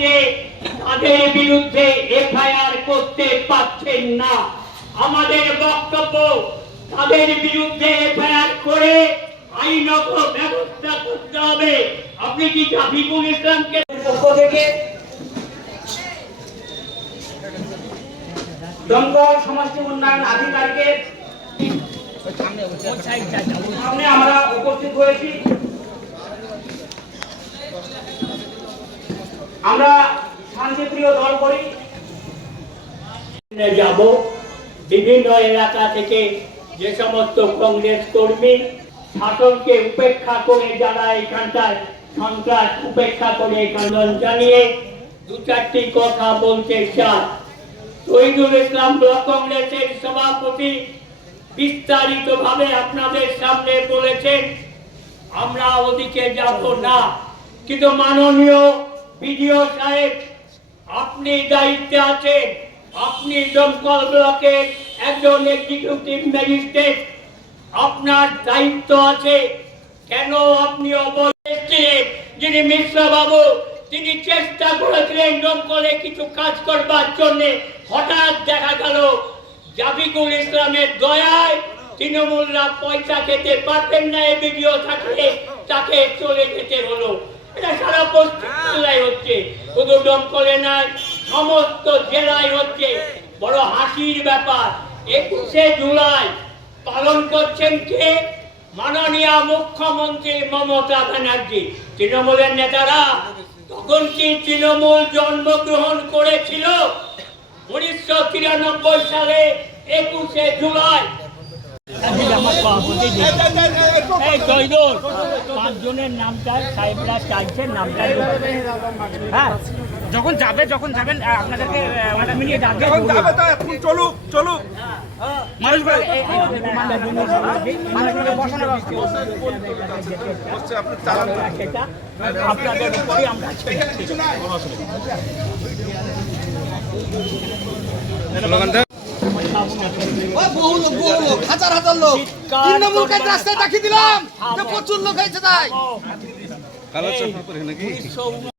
আসছে তাদের বিরুদ্ধে এফআইআর করতে পারছেন না। আমাদের বক্তব্য, তাদের বিরুদ্ধে এফআইআর করে আইনত ব্যবস্থা করতে হবে। আপনি কি জাফিকুল ইসলামকে পক্ষ থেকে দমকল সমষ্টি উন্নয়ন আধিকারিকের সামনে আমরা উপস্থিত হয়েছি। আমরা শান্তিপ্রিয় দল করি। যাব। বিভিন্ন এলাকা থেকে যে সমস্ত কংগ্রেস কর্মী শাসনকে উপেক্ষা করে যারা এখানটায় সন্ত্রাস উপেক্ষা করে এখানে জানিয়ে দু চারটি কথা বলতে চাই শহীদুল ইসলাম ব্লক কংগ্রেসের সভাপতি আপনাদের সামনে বলেছেন, আমরা ওদিকে যাব না। কিন্তু মাননীয় বিডিও সাহেব, আপনি দায়িত্বে আছেন। আপনি দমকল ব্লকের একজন এক্সিকিউটিভ ম্যাজিস্ট্রেট আপনার দায়িত্ব আছে। কেন আপনি অবশ্যই যিনি মিশ্র তিনি চেষ্টা করেছিলেন দমকলে কিছু কাজ করবার জন্য। হঠাৎ দেখা গেল জাবিকুল ইসলামের দয়ায় তৃণমূলরা পয়সা খেতে পারতেন না এই ভিডিও থাকলে। তাকে চলে যেতে হলো। এটা সারা পশ্চিম শুধু দমকলে নয় সমস্ত জেলায় হচ্ছে। বড় হাসির ব্যাপার। একুশে জুলাই পালন করছেন কে? মাননীয় মুখ্যমন্ত্রী মমতা ব্যানার্জি। তৃণমূলের নেতারা, তখন কি তৃণমূল জন্মগ্রহণ করেছিল? উনিশশো তিরানব্বই সালে একুশে জুলাই। এই পাঁচজনের নামটা সাহেবরা চাইছেন নামটা হ্যাঁ যখন যাবে যখন যাবেন আপনাদেরকে অর্ডার মিলিয়ে ডাকবে এখন যাবে তো এখন চলুক চলুক। মানুষ আপনাদের উপরে আমরা ছেড়ে বহু লোক বহু লোক হাজার হাজার লোক। তৃণমূলকে রাস্তায় দেখিয়ে দিলাম। প্রচুর লোক হয়েছে তাই